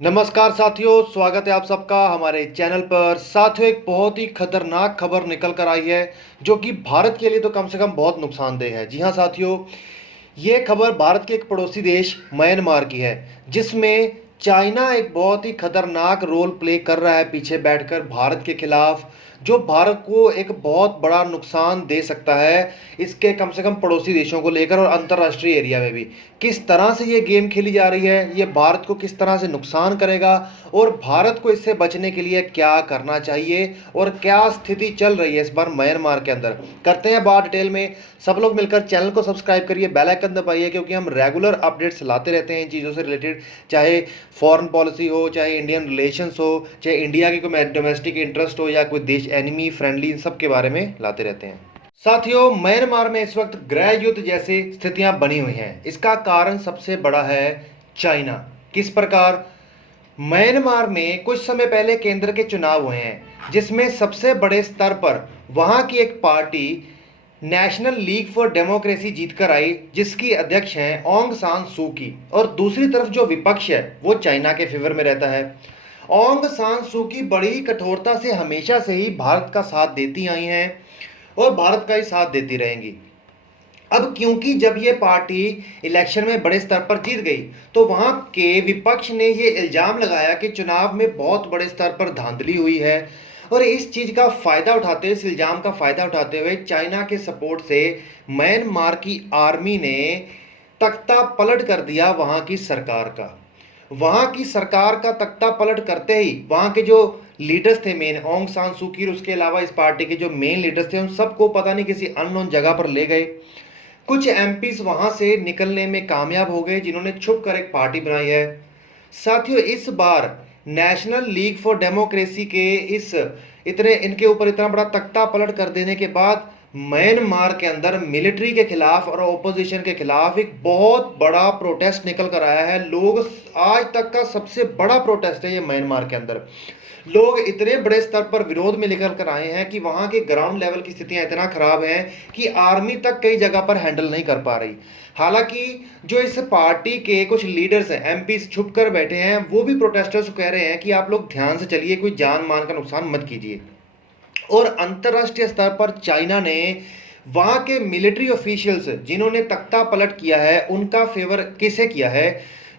नमस्कार साथियों, स्वागत है आप सबका हमारे चैनल पर। साथियों, एक बहुत ही खतरनाक खबर निकल कर आई है जो कि भारत के लिए तो कम से कम बहुत नुकसानदेह है। जी हाँ साथियों, ये खबर भारत के एक पड़ोसी देश म्यांमार की है, जिसमें चाइना एक बहुत ही खतरनाक रोल प्ले कर रहा है पीछे बैठकर भारत के खिलाफ, जो भारत को एक बहुत बड़ा नुकसान दे सकता है इसके कम से कम पड़ोसी देशों को लेकर और अंतर्राष्ट्रीय एरिया में भी। किस तरह से ये गेम खेली जा रही है, ये भारत को किस तरह से नुकसान करेगा और भारत को इससे बचने के लिए क्या करना चाहिए और क्या स्थिति चल रही है इस बार म्यांमार के अंदर, करते हैं बात डिटेल में। सब लोग मिलकर चैनल को सब्सक्राइब करिए, बेल आइकन दबाइए, क्योंकि हम रेगुलर अपडेट्स लाते रहते हैं इन चीज़ों से रिलेटेड, चाहे फॉरेन पॉलिसी हो, चाहे इंडियन रिलेशंस हो, चाहे इंडिया की कोई डोमेस्टिक इंटरेस्ट हो या कोई देश एनिमी फ्रेंडली, इन सब के बारे में लाते रहते हैं। साथियों, म्यांमार में इस वक्त गृह युद्ध जैसी स्थितियां बनी हुई हैं। इसका कारण सबसे बड़ा है चाइना। किस प्रकार? म्यांमार में कुछ समय पहले केंद्र के चुनाव हुए हैं, जिसमें सबसे बड़े स्तर पर वहां की एक party national league for democracy जीतकर आई, जिसकी अध्यक्ष हैं ओंग सान सू की, और दूसरी तरफ जो विपक्ष है वो चाइना के फेवर में रहता है। ओंग सान सू की बड़ी कठोरता से हमेशा से ही भारत का साथ देती आई हैं और भारत का ही साथ देती रहेंगी। अब क्योंकि जब ये पार्टी इलेक्शन में बड़े स्तर पर जीत गई, तो वहां के विपक्ष ने ये इल्जाम लगाया कि चुनाव में बहुत बड़े स्तर पर धांधली हुई है, और इस चीज का फायदा उठाते हुए, इस इल्जाम का फायदा उठाते हुए चाइना के सपोर्ट से म्यांमार की आर्मी ने तख्ता पलट कर दिया वहां की सरकार का। वहां की सरकार का तख्ता पलट करते ही वहां के जो लीडर्स थे मेन, ओंग सान सू की, उसके अलावा इस पार्टी के जो मेन लीडर्स थे, उन सबको पता नहीं किसी अननोन जगह पर ले गए। कुछ एमपीज वहां से निकलने में कामयाब हो गए, जिन्होंने छुप कर एक पार्टी बनाई है। साथियों, इस बार नेशनल लीग फॉर डेमोक्रेसी के इस इतने इनके ऊपर इतना बड़ा तख्ता पलट कर देने के बाद म्यांमार के अंदर मिलिट्री के खिलाफ और ओपोजिशन के खिलाफ एक बहुत बड़ा प्रोटेस्ट निकल कर आया है। लोग, आज तक का सबसे बड़ा प्रोटेस्ट है ये म्यांमार के अंदर। लोग इतने बड़े स्तर पर विरोध में निकल कर आए हैं कि वहां के ग्राउंड लेवल की स्थितियां इतना खराब हैं कि आर्मी तक कई जगह पर हैंडल नहीं कर पा रही। हालांकि जो इस पार्टी के कुछ लीडर्स हैं, एमपी छुप कर बैठे हैं, वो भी प्रोटेस्टर्स को कह रहे हैं कि आप लोग ध्यान से चलिए, कोई जान मान का नुकसान मत कीजिए। और अंतर्राष्ट्रीय स्तर पर चाइना ने वहां के मिलिट्री ऑफिशियल्स जिन्होंने तख्ता पलट किया है, उनका फेवर किसे किया है?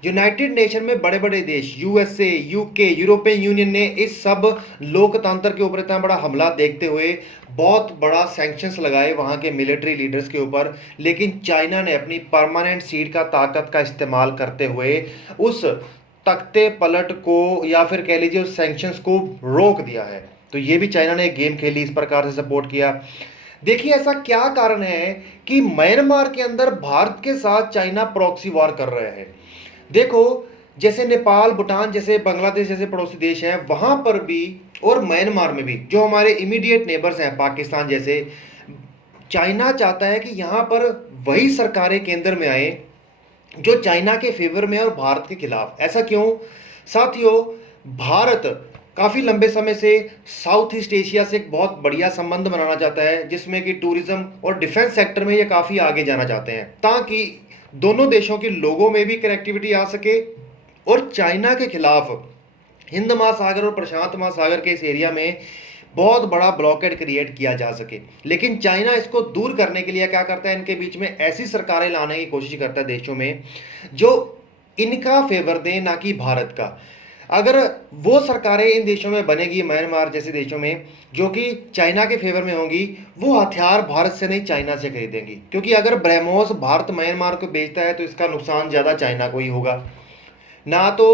यूनाइटेड नेशन में बड़े बड़े देश, यूएसए, यूके, यूरोपियन यूनियन ने इस सब लोकतंत्र के ऊपर इतना बड़ा हमला देखते हुए बहुत बड़ा सैंक्शंस लगाए वहां के मिलिट्री लीडर्स के ऊपर। लेकिन चाइना ने अपनी परमानेंट सीट का ताकत का इस्तेमाल करते हुए उस तख्ते पलट को, या फिर कह लीजिए उस सैंक्शंस को, रोक दिया है। तो ये भी चाइना ने गेम खेली, इस प्रकार से सपोर्ट किया। देखिए, ऐसा क्या कारण है कि म्यांमार के अंदर भारत के साथ चाइना प्रॉक्सी वॉर कर रहे हैं? देखो, जैसे नेपाल, भूटान जैसे, बांग्लादेश जैसे पड़ोसी देश हैं, वहां पर भी और म्यांमार में भी जो हमारे इमीडिएट नेबर्स हैं, पाकिस्तान जैसे, चाइना चाहता है कि यहां पर वही सरकारें केंद्र में आए जो चाइना के फेवर में है और भारत के खिलाफ। ऐसा क्यों? साथियों, भारत काफ़ी लंबे समय से साउथ ईस्ट एशिया से एक बहुत बढ़िया संबंध बनाना चाहता है, जिसमें कि टूरिज्म और डिफेंस सेक्टर में ये काफ़ी आगे जाना चाहते हैं, ताकि दोनों देशों के लोगों में भी कनेक्टिविटी आ सके और चाइना के खिलाफ हिंद महासागर और प्रशांत महासागर के इस एरिया में बहुत बड़ा ब्लॉकेड क्रिएट किया जा सके। लेकिन चाइना इसको दूर करने के लिए क्या करता है? इनके बीच में ऐसी सरकारें लाने की कोशिश करता है देशों में जो इनका फेवर दें, ना कि भारत का। अगर वो सरकारें इन देशों में बनेगी, म्यांमार जैसे देशों में, जो कि चाइना के फेवर में होंगी, वो हथियार भारत से नहीं चाइना से खरीदेंगी, क्योंकि अगर ब्रह्मोस भारत म्यांमार को बेचता है तो इसका नुकसान ज़्यादा चाइना को ही होगा ना। तो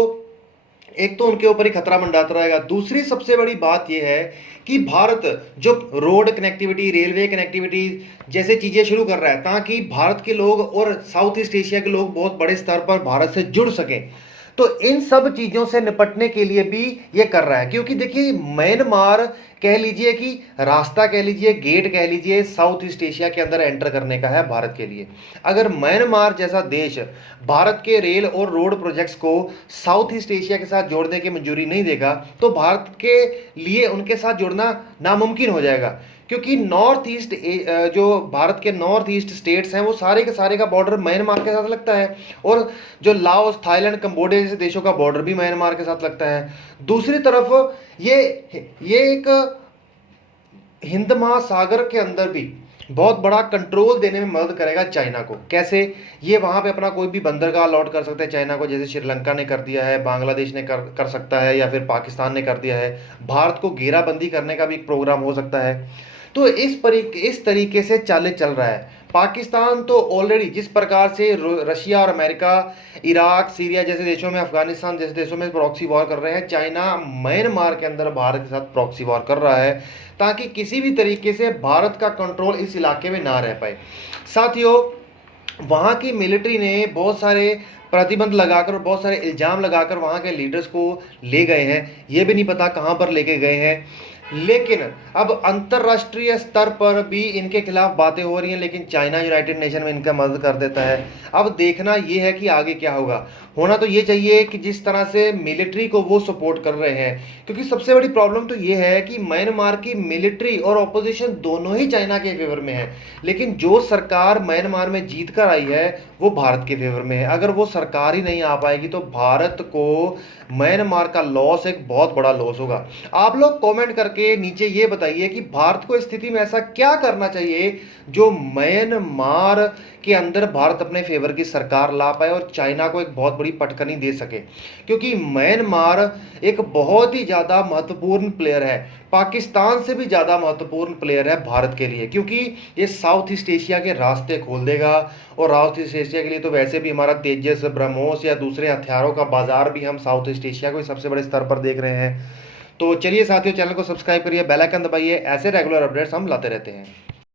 एक तो उनके ऊपर ही खतरा मंडाता रहेगा। दूसरी सबसे बड़ी बात यह है कि भारत जो रोड कनेक्टिविटी, रेलवे कनेक्टिविटी जैसे चीज़ें शुरू कर रहा है, ताकि भारत के लोग और साउथ ईस्ट एशिया के लोग बहुत बड़े स्तर पर भारत से जुड़ सकें, तो इन सब चीज़ों से निपटने के लिए भी ये कर रहा है। क्योंकि देखिए, म्यांमार कह लीजिए कि रास्ता कह लीजिए, गेट कह लीजिए, साउथ ईस्ट एशिया के अंदर एंटर करने का है भारत के लिए। अगर म्यांमार जैसा देश भारत के रेल और रोड प्रोजेक्ट्स को साउथ ईस्ट एशिया के साथ जोड़ने की मंजूरी नहीं देगा तो भारत के लिए उनके साथ जुड़ना नामुमकिन हो जाएगा, क्योंकि नॉर्थ ईस्ट जो भारत के नॉर्थ ईस्ट स्टेट्स हैं वो सारे के सारे का बॉर्डर म्यांमार के साथ लगता है, और जो लाओस, थाईलैंड, कंबोडिया जैसे देशों का बॉर्डर भी म्यांमार के साथ लगता है। दूसरी तरफ ये एक हिंद महासागर के अंदर भी बहुत बड़ा कंट्रोल देने में मदद करेगा चाइना को। कैसे? ये वहाँ पे अपना कोई भी बंदरगाह अलॉट कर सकते हैं चाइना को, जैसे श्रीलंका ने कर दिया है, बांग्लादेश ने कर सकता है, या फिर पाकिस्तान ने कर दिया है। भारत को घेराबंदी करने का भी एक प्रोग्राम हो सकता है। तो इस तरीके से चालें चल रहा है। पाकिस्तान तो ऑलरेडी जिस प्रकार से रशिया और अमेरिका इराक, सीरिया जैसे देशों में, अफगानिस्तान जैसे देशों में प्रॉक्सी वॉर कर रहे हैं, चाइना म्यांमार के अंदर भारत के साथ प्रॉक्सी वॉर कर रहा है, ताकि किसी भी तरीके से भारत का कंट्रोल इस इलाके में ना रह पाए। साथियों, वहाँ की मिलिट्री ने बहुत सारे प्रतिबंध लगाकर और बहुत सारे इल्ज़ाम लगाकर वहाँ के लीडर्स को ले गए हैं। ये भी नहीं पता कहाँ पर लेके गए हैं, लेकिन अब अंतर्राष्ट्रीय स्तर पर भी इनके खिलाफ बातें हो रही हैं, लेकिन चाइना यूनाइटेड नेशन में इनका मदद कर देता है। अब देखना ये है कि आगे क्या होगा। होना तो ये चाहिए कि जिस तरह से मिलिट्री को वो सपोर्ट कर रहे हैं, क्योंकि सबसे बड़ी प्रॉब्लम तो ये है कि म्यांमार की मिलिट्री और ऑपोजिशन दोनों ही चाइना के फेवर में है, लेकिन जो सरकार म्यांमार में जीत कर आई है वो भारत के फेवर में है। अगर वो सरकार ही नहीं आ पाएगी तो भारत को म्यांमार का लॉस एक बहुत बड़ा लॉस होगा। आप लोग कमेंट करके नीचे ये बताइए कि भारत को इस स्थिति में ऐसा क्या करना चाहिए जो म्यांमार के अंदर भारत अपने फेवर की सरकार ला पाए और चाइना को एक बहुत बड़ी पटकनी दे सके, क्योंकि म्यांमार एक बहुत ही ज़्यादा महत्वपूर्ण प्लेयर है, पाकिस्तान से भी ज़्यादा महत्वपूर्ण प्लेयर है भारत के लिए, क्योंकि ये साउथ ईस्ट एशिया के रास्ते खोल देगा। और साउथ ईस्ट एशिया के लिए तो वैसे भी हमारा तेजस, ब्रह्मोस या दूसरे हथियारों का बाजार भी हम साउथ ईस्ट एशिया को सबसे बड़े स्तर पर देख रहे हैं। तो चलिए साथियों, चैनल को सब्सक्राइब करिए, बेल आइकन दबाइए, ऐसे रेगुलर अपडेट्स हम लाते रहते हैं।